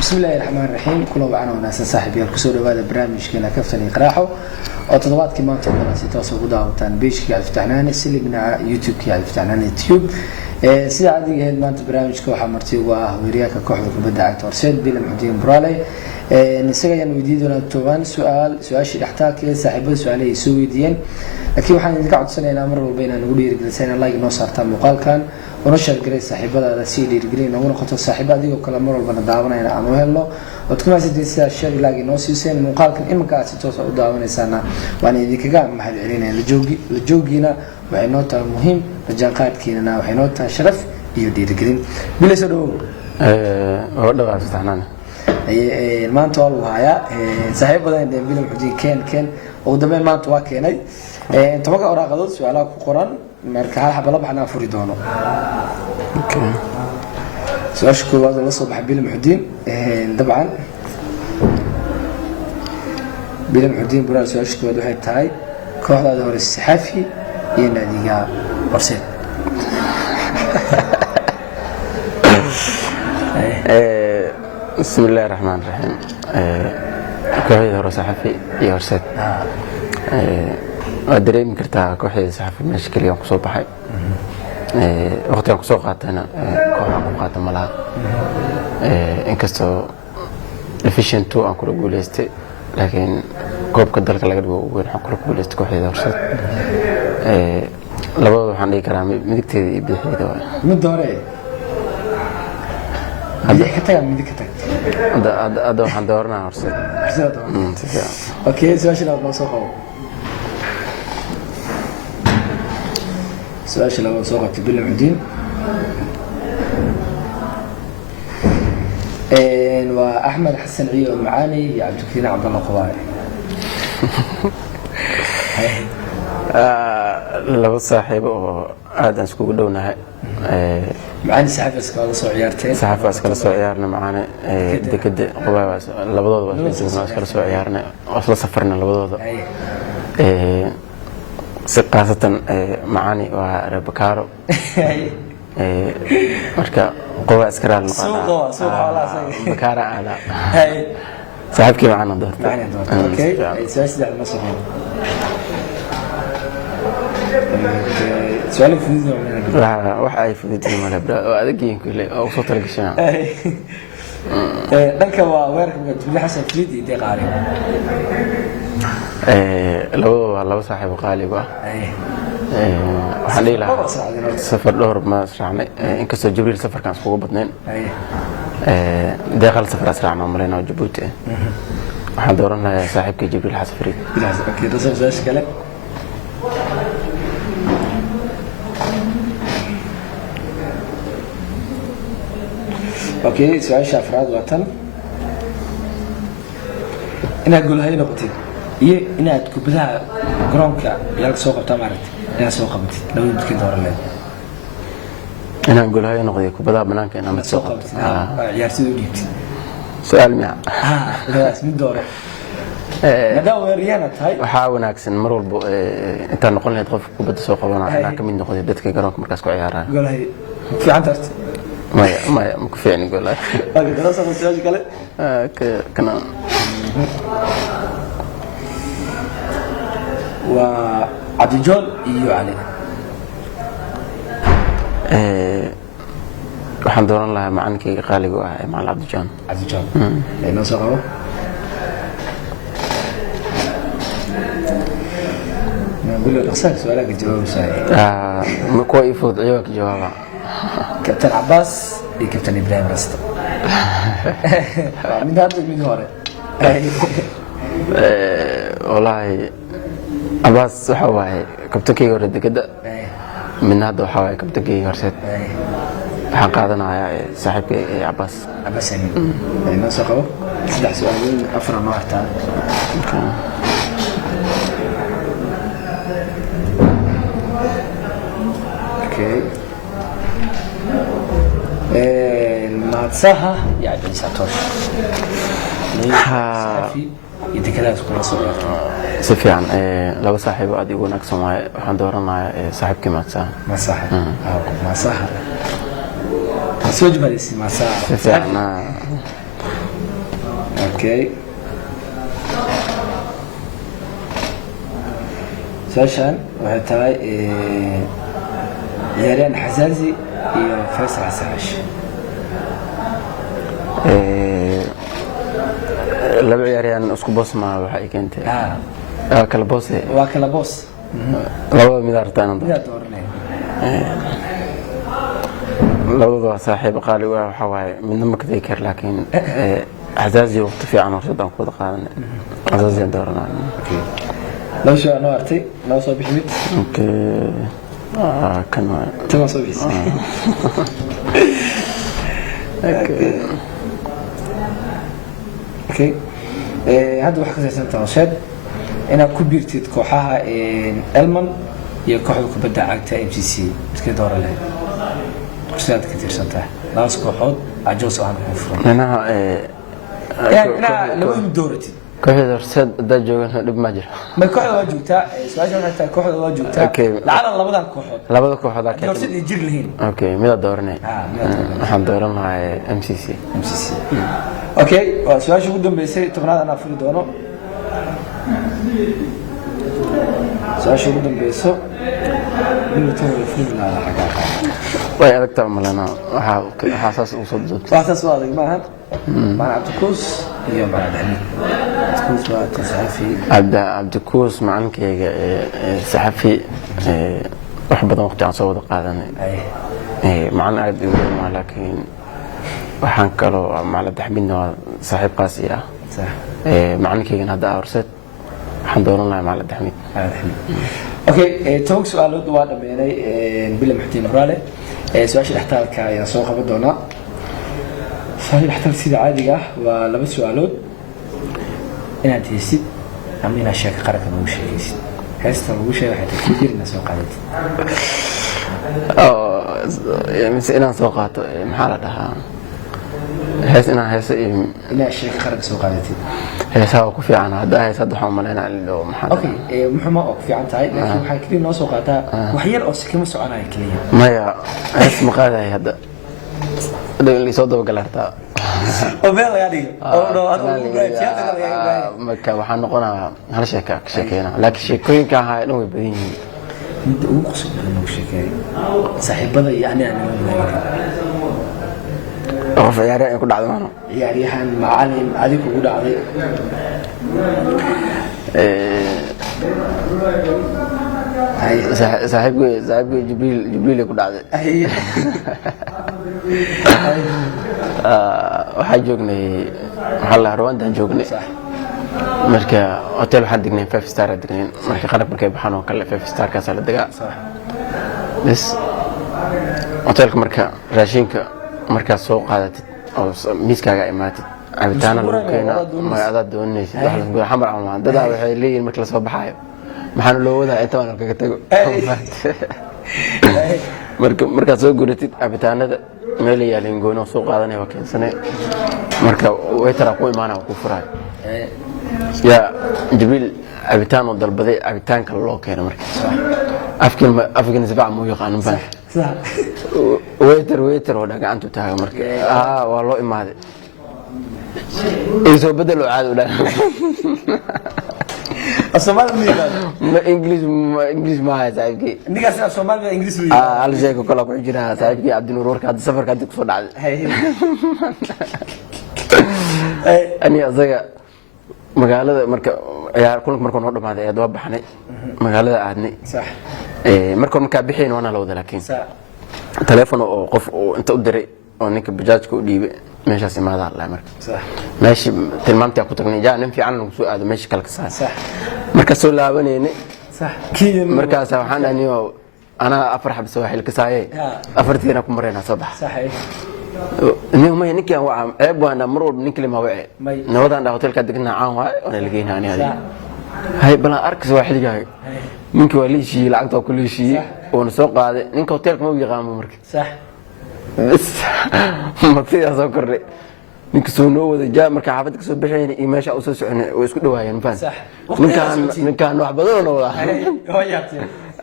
بسم الله الرحمن الرحيم كل وعنا وناس صاحبي الكسور هذا برنامج كنا كفتني قراحه وتضبط كمان تقدر تتواصل قدامتان بيش كي فتحنا سلي من يوتيوب كي فتحنا يوتيوب سيدا عادي هاد مانت برنامج كوحة مرتي وهورياك كوحة كبدا عن تورسيد بلا محدين برالي نسيجا نوديدنا توان سؤال شيء يحتاج صاحبه سؤالي سويدين لكن waxaan idinka codsanaynaa mar walba inaan ugu dhiirigelisana like noo saartaan muuqaalkan oo share garay saaxiibada si dhiirigelin ugu noqoto saaxiibo adigoo kala mar walba daawanayna aan u helno oo kuma sidii share like noo siiseen muuqaalkan imika aad si toos ah u daawanaysana waan idinkaga mahad celinayna la joogina waxay noo tahay muhiim rajaan qaadkiina waxay noo tahay sharaf iyo dhiirigelin bilayso dhow oo dhawaad tahnaan maanta waa lagu hayaa saaxiibada inta bilam xudii keen oo dambe maanta waa keenay tobanka waraaqadood su'aalaha ku qoran marka hal xabala baxna furi doono su'aasha koowaad la soo baxay bilam xudii dabcan bilam xudii buraal su'aasha koowaad waxay tahay kooxdaada hore saxafi iyo naadiga Horseed بسم الله الرحمن الرحيم كوحدة هوري صحفي iyo Horseed dareemi kartaa kooxda saxafi meesha kaliya ku soo baxay waqtigan ku soo qaatayna kooxda ku qaatay malaha inkastoo efficient aan kula guuleystay laakiin goobka dalka laga dhigo weyn waxaan kula guuleystay kooxda Horseed labadooda waxaan dhigi karaa midigteeda iyo bidixdeeda waa mid hore هذا كتاب من كتاب هذا waxaan dooranaa Horseed okay su'aasha labaad soo qabo su'aasha labaad soo qabtay bil mudiin waa Ahmed Xasan Ciyo Macaani iyo Cabdikariin Cabdalla Qawaari laba saaxiib oo aad aan isku dhownahay معاني صحافة كلا سو عيارتين صحافة كلا سو عيارنا معانا دكد قبائل لبضوض بس كلا سو عيارنا أصلا سفرنا لبضوض سقاسة معاني وربكارو مركا قبائل سكرال سوق على بكارة على صاحبك معنا دور اوكي سؤال على المسرح سؤالك في ذي لا واحد في ذي ما لبلا وأدقين كله أو صوت القشان دنك ويرك بتقول حسن فريدي دي قاري لو صاحب قالي بقى وحلي له سفر دور ما سرعنا إنك جبريل سفر كان سوق بطنين داخل سفر أسرعنا عمرنا وجبوتي وحنا دورنا صاحبك جبريل حسن فريد أكيد رسم زاش كلام اوكي سؤال افراد وطن انا اقول هاي نقطتين هي انا كبدها جرونكا يالك سوق قبطه مارت انا سوق قبطي لو يمكن دور له انا اقول هاي نقطه كبدها بنانك انا سوق قبطي عيارتي وديبتي سؤال ميا خلاص من دوره مداوي ريانا تاي waxaa wanaagsan mar walba inta noqon lahayd qof kubadda soo qabanaya ana kamid noqday dadka garoonka markaas ku ciyaaraan gool hay fi عندك ما ممكن فعلا نقول لك اوكي دراسه مساج كله كنا وعبد الجول iyo علي waxaan dooran lahaa macaankii qaaliga ah ee Macal Abdijan inoo soo qabo نقول له اقصاك سؤالك الجواب سهل كوي يفوت عيوك جوابا كابتن عباس دي كابتن ابراهيم رستم من هذا من هوري والله عباس waxa waaye kabtankii hore degada min hada waxa waaye kabtankii Horseed waxaan qaadanayaa saaxiibkay Cabbaas inoo soo qabo saddex su'aalood afar ma hartaa المعتصها يعني ساتوش صحفي يتكلم كل صوره سفيان لو صاحب ادي وناك سماي waxaan dooranayaa saaxiibkii Macsaha Macsaha Macsaha soo jibalisay Macsaha سفيان okay سؤال waxay tahay ciyaaryahan xasaazi iyo faysal xasaash laba ciyaaryahan isku boos ma waxa ay keentay kala boos waa kala boos labada mid artaan midaad dooranay labada saaxiib qaali waxa waaye midna ma kadii kar laakiin xasaazi waqti fiican oo sidaan ku wada qaadanay xasaazi dooranay لو شو أنا أرتي لو صوب حميد اوكي كان تمام صوب اوكي اوكي هذا واحد زي سنة رشاد أنا كبرت كوحها ألمان هي كوحة كبدة عقتها ام سي سي كده دور لها رشاد كثير سنتها ناس كوحود عجوز أنا مفروض أنا يعني أنا لو دورتي كوحدة رشاد دا جوجان dhib ma jiro ما كوحدة waa joogtaa su'aasha waxay tahay kooxda waa joogtaa lacala labada kooxood ka doorsid ay jir lihiin okay mida dooranay waxaan dooran lahaa MCC okay waa su'aasha ugu dambeysay tobnaad ana furi doono su'aasha ugu dambayso inuu tahay furi lahaa xagaa way adagtaa malana waxa asaas u soo doontay waxa soo adag maahan مع عبد الكوس اليوم مع دحمي عبد الكوس صحفي عبد الكوس معنك صحفي wax badan waqti aan soo wada qaadanay macna aad u weyn laakiin waxaan kaloo macna daxmidna saaxiib qaasi ah sax macnaheegan hadda horseed waxaan dooran lahaa macna daxmid okay toog su'aalood waa dhameeyay bil muxtiin ibraale su'aasha dhaxtaalka ayaa soo qaban doona سؤال يحتاج سيدة عادية ولا بس سؤالود أنا تيسيد عمينا شاك قرك مو شيء يسيد هسه مو شيء حتى كثير الناس وقعت يعني أنا سوقات محالة لها هس أنا أنا شاك قرك سوقاتي هس هو كفي عنها ده هس هذا حوم لنا اللي محل أوكي محمد كفي عن تعي لكن محل كثير ناس وقعتها وحير أصلا كم سؤال أنا كليه ما يا هس مقالة هذا اللي صوته وقلرتها وبيل يعني marka waxaan noqonaa hal sheeka ka sheekeyna laakiin sheekooyinka ah ay way badan yihiin mid ugu qosol badan oo sheekay saaxiibada yani qof ciyaaryahan ku dhacday maano ciyaaryahan macallin adigu ugu dhacday saaxiibkii jibriil ku dhacday waxaan joognay waxaa la Rwanda joognay marka hotel waxaan degnay 5 star degnay marka qalab markay baxaan oo kale 5 star kaas la degaa bas hotelka marka raashinka marka soo qaadatid oo miiskaaga imaatid cabitaana lagu keenaa ma aad doonaysid wax la gudaha xamar ama dad waxay leeyihiin marka la soo baxayo maxaan loo wadaa inta waan kaga tago marka soo guratid cabitaanada meel yaalin goono soo qaadanay waa keensanay marka way tara ku imaanaa ku furay ya jibriil cabitaan oo dalbaday cabitaanka loo keenay marka afkin sabaa mu yaqaan baan waiter oo dhagacantu taaga marka waa loo imaaday isoo bedel oo caad u dhan الصومال ما انجليز ما هي صاحبي نيجا الصومال انجليز هل شيء كله ku jira صاحبي عبد النور ka safarka dib soo dhacday ani asaga magaalada marka ciyaar kulanka markuu noo dhamaaday aad waa baxnay magaalada aadnay sax marka bixin wana la wada laakiin telefoon oo qof inta u diray oo ninka bajaajka u dhiibay meeshaas imaada Allah marka sax meeshi tilmaamtii ku tagnay jaa nin fiican lagu soo aado meeshi kala ka saar sax marka soo laabanayna sax kiin markaas waxaan aniyo ana afar xabs waxa ka saayay afartiina ku marayna sabax sax inuu ma ninkan waa ceeb waana mar walba ninka lima wacay nawadan da hotelka degnaa aan waa ona lageeyna ani hadi hay bala arkas waa xiligaay ninka waa liishii lacagta ku liishii oo soo qaaday ninka hotelka ma yaqaan marka sax بس ما فيها سكر ninka soo noo wada jaa marka xaafadka soo bixeen iyo meesha uu soo soconay way isku dhawaayeen faan ninkan wax badan oo wada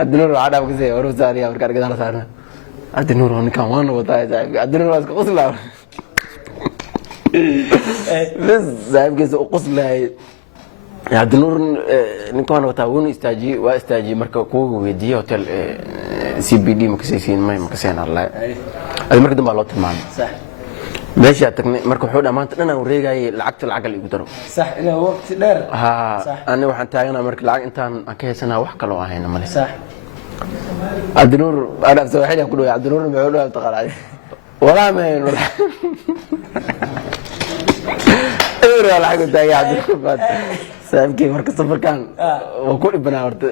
adduunyo waxa dhaaf kasay oo saariya marka argada la saarna adduunyo ninkan waan wada saaxiib adduunyo waa isku qoslaa بس صاحب كيس قصلة عبد النور نكون وتاون استاجي واستاجي مركب كو ويدي هوتيل سي بي دي مكسيسين ما مكسين الله المركب ده بالوت معنا صح ماشي تكني مركب حود امانت انا وريغاي لعقت العقل يقو درو صح الى وقت دير ها صح انا waxaan taagana markii lacag intaan aan ka heysana wax kale oo ahayna male صح عبد النور انا سو xilay ku dhaw عبد النور ma wuxuu taqaanay wala ma wala ايوه lacag taagay عبد النور saabkii marka safarkan waa ku dhibana horta